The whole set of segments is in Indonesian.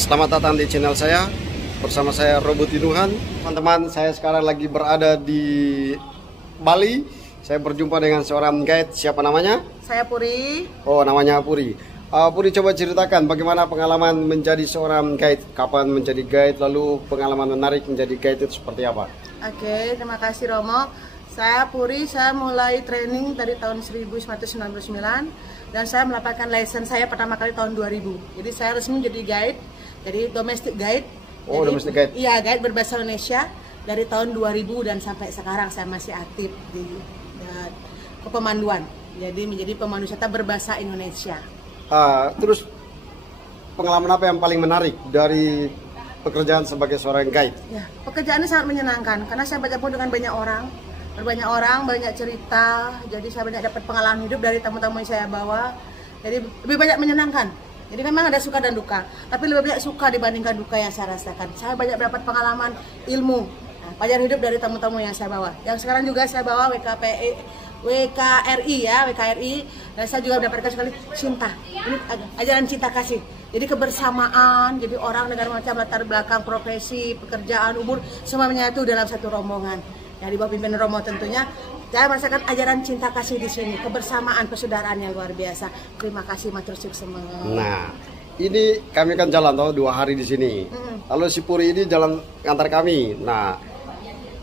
Selamat datang di channel saya. Bersama saya Robot Inuhan. Teman-teman, saya sekarang lagi berada di Bali. Saya berjumpa dengan seorang guide. Siapa namanya? Saya Puri. Oh, namanya Puri. Puri, coba ceritakan bagaimana pengalaman menjadi seorang guide. Kapan menjadi guide, lalu pengalaman menarik menjadi guide itu seperti apa? Oke, terima kasih Romo. Saya Puri, saya mulai training dari tahun 1999 dan saya mendapatkan license saya pertama kali tahun 2000. Jadi saya resmi jadi guide, jadi domestic guide. Oh, jadi, domestic guide. Iya, guide berbahasa Indonesia dari tahun 2000 dan sampai sekarang saya masih aktif di kepemanduan. Jadi menjadi pemandu wisata berbahasa Indonesia. Terus pengalaman apa yang paling menarik dari pekerjaan sebagai seorang guide? Ya, pekerjaannya sangat menyenangkan karena saya bertemu dengan banyak orang, banyak cerita. Jadi saya banyak dapat pengalaman hidup dari tamu-tamu yang saya bawa. Jadi lebih banyak menyenangkan. Jadi memang ada suka dan duka, tapi lebih banyak suka dibandingkan duka yang saya rasakan. Saya banyak dapat pengalaman ilmu, pelajaran hidup dari tamu-tamu yang saya bawa. Yang sekarang juga saya bawa WKRI ya, WKRI. Dan saya juga mendapatkan sekali cinta. Ini ajaran cinta kasih. Jadi kebersamaan, jadi orang dengan macam latar belakang, profesi, pekerjaan, umur, semuanya itu dalam satu rombongan. Yang di bawah pimpinan Romo tentunya. Saya merasakan ajaran cinta kasih di sini, kebersamaan, persaudaraan yang luar biasa. Terima kasih, matur semua. Nah, ini kami kan jalan 2 hari di sini. Lalu si Puri ini jalan antar kami. Nah,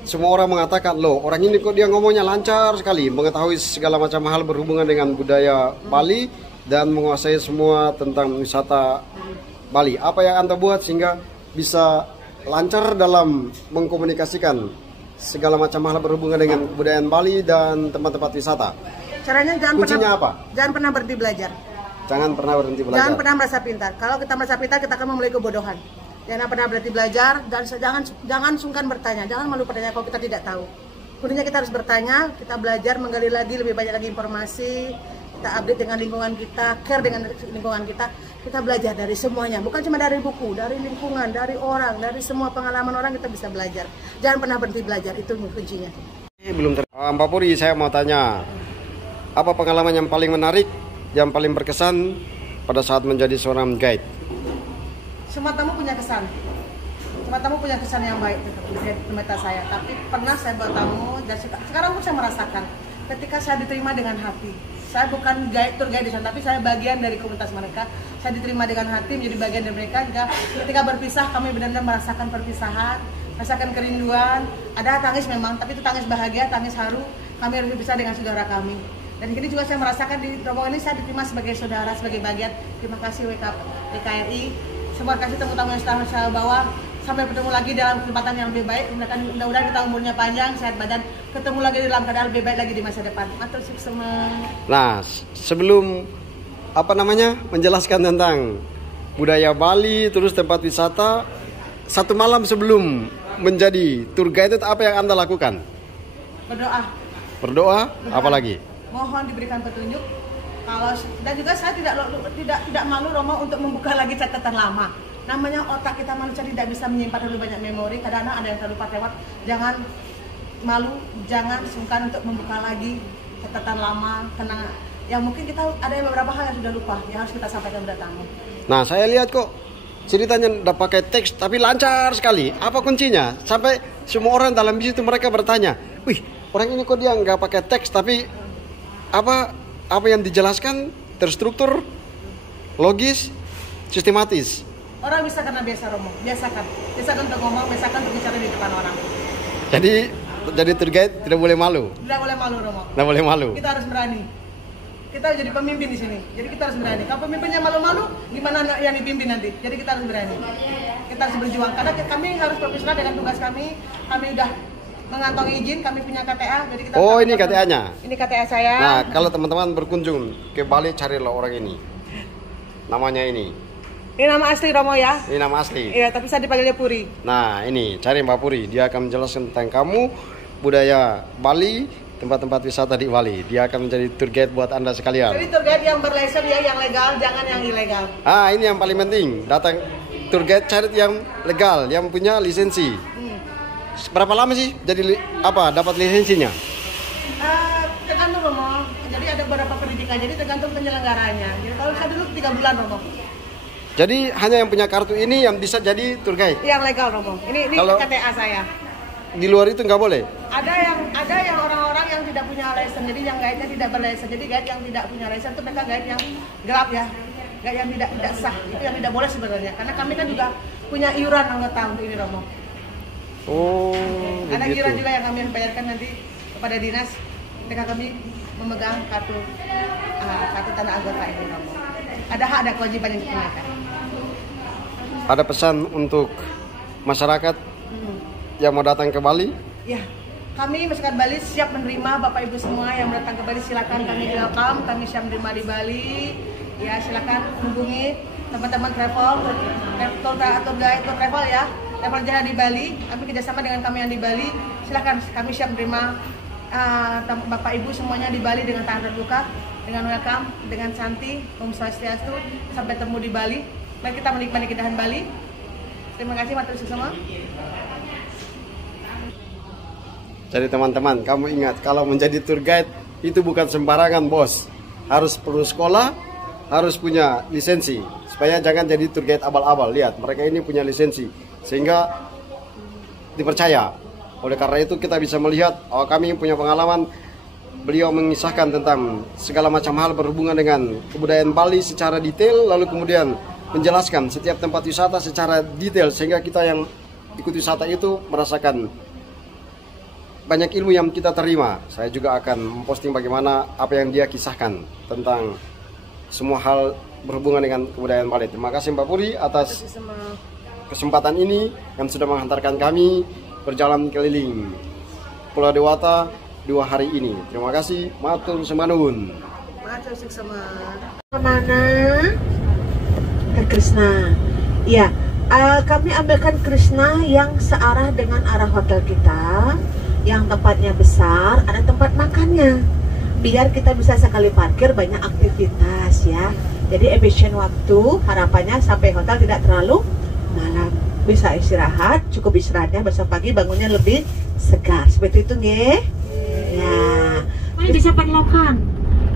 semua orang mengatakan, loh, orang ini kok dia ngomongnya lancar sekali, mengetahui segala macam hal berhubungan dengan budaya Bali dan menguasai semua tentang wisata Bali. Apa yang Anda buat sehingga bisa lancar dalam mengkomunikasikan segala macam hal berhubungan dengan kebudayaan Bali dan tempat-tempat wisata? Caranya Kuncinya apa? Jangan pernah berhenti belajar. Jangan pernah berhenti belajar. Jangan pernah merasa pintar. Kalau kita merasa pintar, kita akan memulai kebodohan. Jangan pernah berhenti belajar dan jangan sungkan bertanya. Jangan malu bertanya kalau kita tidak tahu. Kuncinya kita harus bertanya, kita belajar, menggali lagi lebih banyak lagi informasi. Kita update dengan lingkungan kita, care dengan lingkungan kita. Kita belajar dari semuanya, bukan cuma dari buku, dari lingkungan, dari orang, dari semua pengalaman orang kita bisa belajar. Jangan pernah berhenti belajar, itu kuncinya. Mbak Puri, saya mau tanya, apa pengalaman yang paling menarik, yang paling berkesan pada saat menjadi seorang guide? Semua tamu punya kesan. Semua tamu punya kesan yang baik di mata saya. Tapi pernah saya bawa tamu dan sekarang pun saya merasakan ketika saya diterima dengan hati. Saya bukan tour guide di sana, tapi saya bagian dari komunitas mereka. Saya diterima dengan hati, menjadi bagian dari mereka. Ketika berpisah, kami benar-benar merasakan perpisahan, merasakan kerinduan. Ada tangis memang, tapi itu tangis bahagia, tangis haru. Kami harus berpisah dengan saudara kami. Dan ini juga saya merasakan di rombongan ini saya diterima sebagai saudara, sebagai bagian. Terima kasih WKRI. Terima kasih teman-teman yang telah saya bawa. Sampai bertemu lagi dalam kesempatan yang lebih baik. Mudah-mudahan kita umurnya panjang, sehat badan. Ketemu lagi dalam keadaan lebih baik lagi di masa depan. Matur semua. Nah, sebelum menjelaskan tentang budaya Bali, terus tempat wisata, 1 malam sebelum menjadi tour guide itu apa yang Anda lakukan? Berdoa. Berdoa, apalagi? Mohon diberikan petunjuk. Dan juga saya tidak malu Romo untuk membuka lagi catatan lama. Namanya otak kita manusia tidak bisa menyimpan lebih banyak memori. Kadang-kadang ada yang terlupa lewat. Jangan malu, jangan sungkan untuk membuka lagi catatan lama. Karena yang mungkin kita ada yang beberapa hal yang sudah lupa yang harus kita sampaikan kepada tamu. Nah, saya lihat kok ceritanya udah pakai teks tapi lancar sekali. Apa kuncinya? Sampai semua orang dalam bis itu mereka bertanya, wih, orang ini kok dia nggak pakai teks tapi apa yang dijelaskan terstruktur, logis, sistematis. Orang bisa karena biasa Romo, biasakan untuk ngomong, biasakan untuk bicara di depan orang. Jadi tour guide tidak boleh malu. Tidak boleh malu Romo. Tidak boleh malu. Kita harus berani. Kita jadi pemimpin di sini. Jadi kita harus berani. Kalau pemimpinnya malu-malu, gimana yang dipimpin nanti? Jadi kita harus berani. Kita harus berjuang. Karena kami harus profesional dengan tugas kami. Kami udah mengantongi izin, kami punya KTA. Jadi kita ini KTA-nya. Ini KTA saya. Nah, kalau teman-teman berkunjung ke Bali, carilah orang ini. Namanya ini. Ini nama asli Romo ya? Ini nama asli. Iya, tapi saya dipanggilnya Puri. Nah, ini cari Mbak Puri. Dia akan menjelaskan tentang kamu, budaya Bali, tempat-tempat wisata di Bali. Dia akan menjadi tour guide buat Anda sekalian. Jadi tour guide yang berlisensi ya, yang legal, jangan yang ilegal. Ini yang paling penting. Datang tour guide cari yang legal, yang punya lisensi. Berapa lama sih jadi dapat lisensinya? Tergantung Romo. Jadi ada beberapa pendidikan, jadi tergantung penyelenggaranya. Jadi kalau saya dulu 3 bulan Romo. Jadi hanya yang punya kartu ini yang bisa jadi tour guide. Yang legal Romo. Ini Kalau KTA saya. di luar itu nggak boleh. Ada yang orang-orang yang tidak punya license. Jadi yang guide-nya tidak berlicense. Jadi guide yang tidak punya license itu mereka guide yang gelap ya. Guide yang tidak sah. Itu yang tidak boleh sebenarnya. Karena kami kan juga punya iuran anggota untuk ini Romo. Oh, Ada begitu. iuran juga yang kami bayarkan nanti kepada dinas ketika kami memegang kartu tanda anggota ini Romo. Ada hak, ada kewajiban yang ditunaikan. Ada pesan untuk masyarakat yang mau datang ke Bali? Ya, kami masyarakat Bali siap menerima Bapak Ibu semua yang datang ke Bali. Silakan kami welcome, kami siap menerima di Bali. Ya, silakan hubungi teman-teman travel guide, travel ya, travel jalan di Bali. Kami kerjasama dengan kami yang di Bali. Silakan, kami siap menerima Bapak Ibu semuanya di Bali dengan tangan terbuka, dengan welcome, dengan Santi, Om Swastiastu. Sampai ketemu di Bali. Mari kita menikmati keindahan Bali. Terima kasih matur semua. Jadi teman-teman, kamu ingat kalau menjadi tour guide itu bukan sembarangan bos. Harus perlu sekolah, harus punya lisensi. Supaya jangan jadi tour guide abal-abal. Lihat, mereka ini punya lisensi sehingga dipercaya. Oleh karena itu kita bisa melihat, kami punya pengalaman. Beliau mengisahkan tentang segala macam hal berhubungan dengan kebudayaan Bali secara detail, lalu kemudian menjelaskan setiap tempat wisata secara detail sehingga kita yang ikut wisata itu merasakan banyak ilmu yang kita terima. Saya juga akan memposting bagaimana apa yang dia kisahkan tentang semua hal berhubungan dengan kebudayaan Bali. Terima kasih Mbak Puri atas kesempatan ini yang sudah menghantarkan kami berjalan keliling Pulau Dewata 2 hari ini. Terima kasih, matur semanun. Matur sama. Kemana? Ke Krishna. Ya, kami ambilkan Krishna yang searah dengan arah hotel kita, yang tempatnya besar, ada tempat makannya. Biar kita bisa sekali parkir, banyak aktivitas ya. Jadi efisien waktu, harapannya sampai hotel tidak terlalu malam. Bisa istirahat, cukup istirahatnya, besok pagi bangunnya lebih segar. Seperti itu nggih. Ya. Ini desa Panlokan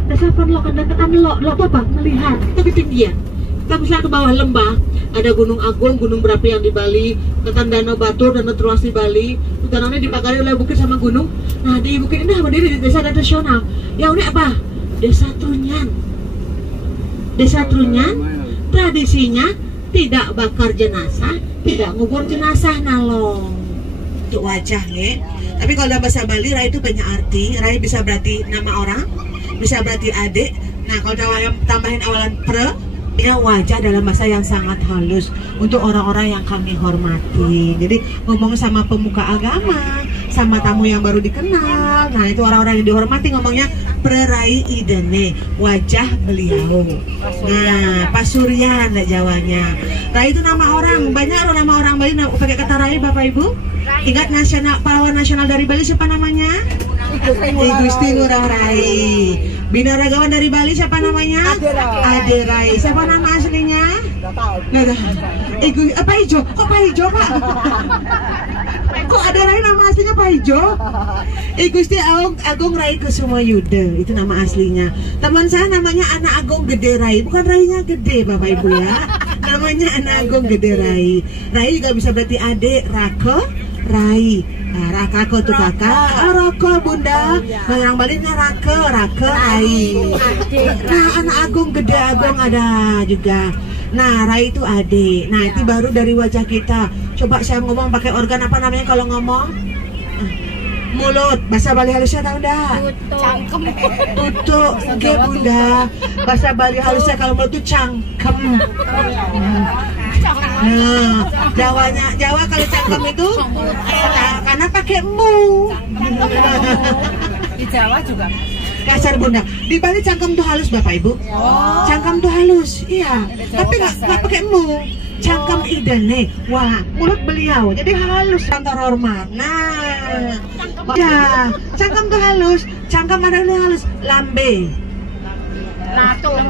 deketan lo apa? Melihat ke ketinggian. Kita bisa ke bawah lembah, ada Gunung Agung, gunung berapi yang di Bali, Ketan Danau Batur, Danau Truas di Bali. Danaunya dipagari oleh bukit sama gunung. Nah di bukit ini berdiri di desa tradisional. Ya ini apa? Desa Trunyan. Desa Trunyan, tradisinya tidak bakar jenazah, tidak ngubur jenazah nalong. Untuk wajah nih. Tapi kalau dalam bahasa Bali Rai itu banyak arti. Rai bisa berarti nama orang, bisa berarti adik. Nah kalau yang tambahin awalan pre, ya wajah dalam bahasa yang sangat halus untuk orang-orang yang kami hormati. Jadi ngomong sama pemuka agama, sama tamu yang baru dikenal. Nah itu orang-orang yang dihormati ngomongnya Prerai Idene, wajah beliau. Nah Pasuryan Jawanya. Rai itu nama orang, banyak loh nama orang Bali pakai kata Rai Bapak Ibu. Ingat pahlawan nasional dari Bali siapa namanya? Gusti Ngurah Rai. Binaragawan dari Bali siapa namanya? Ade Rai. Siapa nama aslinya? Nggak tahu. Pak Ijo. Kok Pak Ijo Pak? Kok Ade Rai nama aslinya Pak Ijo? Gusti Agung Rai Kusuma Yuda. Itu nama aslinya. Teman saya namanya Anak Agung Gede Rai. Bukan Rainya gede Bapak Ibu ya. Namanya Anak Agung Gede Rai. Rai juga bisa berarti adik, Rako, Rai. Nah, Raka tuh kakak, Roko bunda, orang Balinya Raka Rai. Nah Anak Agung Gede Agung ada juga. Nah Rai itu adik. Nah itu baru dari wajah kita. Coba saya ngomong pakai organ apa namanya kalau ngomong? Mulut. Bahasa Bali halusnya tahu enggak? Cangkem. Tutuk. Oke bunda. Bahasa Bali halusnya kalau mulut itu cangkem. Nah, Jawa kalau cangkem itu karena pakai mu. Di Jawa juga. Kasar bunda. Di Bali cangkem tuh halus Bapak Ibu. Cangkem tuh halus, iya. Tapi nggak pakai mu. Cangkem idene. Wah, mulut beliau jadi halus kantor hormat. Nah, ya, cangkem tuh halus. Cangkem ada yang halus. Lambe.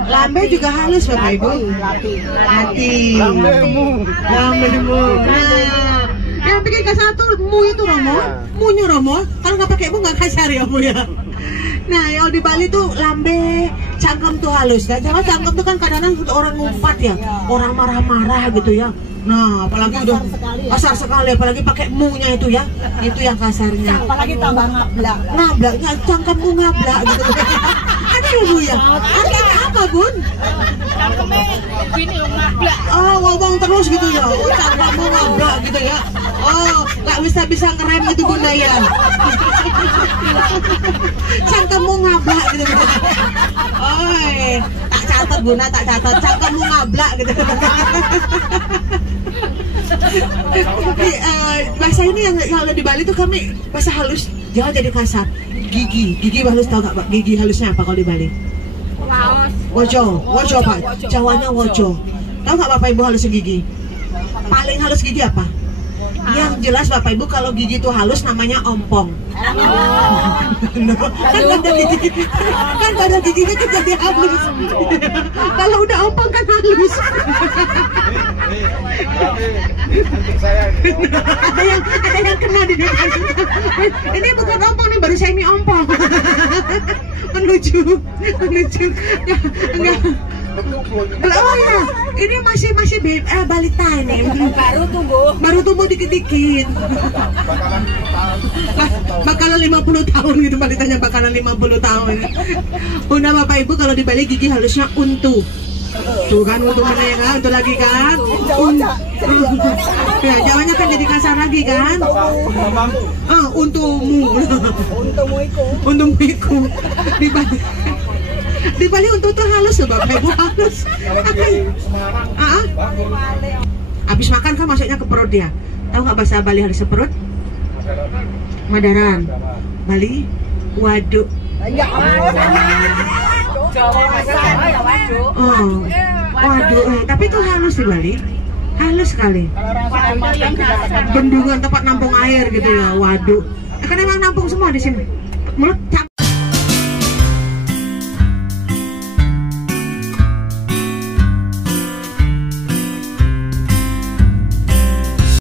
Lambe juga halus Bapak Ibu. Lati. Lambemu. Nah, yang bikin kasar tuh mu itu Romo. Munya Romo. Kalau nggak pakai mu nggak kasar ya Bu ya. Nah, yang di Bali tuh lambe, cangkem tuh halus. Dan jangan cangkem tuh kan kadang-kadang orang ngumpat ya, orang marah-marah gitu ya. Nah, apalagi udah kasar sekali, apalagi pakai mu-nya itu ya, itu yang kasarnya. Apalagi tambah ngablak. Ngablaknya cangkemmu ngablak gitu. Ada ya Bu ya? Artinya apa Bun? Cangkemnya gini ngablak. Oh, ngomong terus gitu ya. Oh, cangkemmu ngablak gitu ya. Oh, nggak bisa ngerem gitu Bunda ya. Cangkemmu ngablak gitu. Oh, tak catat Bunda, tak catat. Cangkemmu ngablak gitu. Bahasa ini yang kalau di Bali tuh kami bahasa halus, jangan jadi kasar. Gigi halus, tau gak Pak? Gigi halusnya apa kalau di Bali? Wojo Pak. Jawanya wojo. Tahu gak Bapak Ibu halusnya gigi? Paling halus gigi apa? Yang jelas Bapak Ibu kalau gigi itu halus namanya ompong. Kan pada giginya tuh jadi halus. Kalau udah ompong kan halus. Ada yang kena di depan. Ini bukan ompong nih, baru semi ompong. Menuju enggak. Oh ya, ini masih balita ini. Baru tumbuh dikit-dikit. Bakalan 50 tahun gitu, balitanya bakalan 50 tahun. Bunda Bapak Ibu kalau di Bali gigi halusnya untu. Tuh kan untu mana ya kan? Untu lagi kan? Ya, Jawanya kan jadi kasar lagi kan? Untumu iku. Di Bali untuk tuh halus ya Bapak Ibu, halus. Habis makan kan masuknya ke perut dia. Tahu nggak bahasa Bali halus perut? Madaran. Bali, waduk. Waduh, tapi itu halus di Bali. Halus sekali. Bendungan tempat nampung air gitu ya, waduk. Kan emang nampung semua di sini. Mulut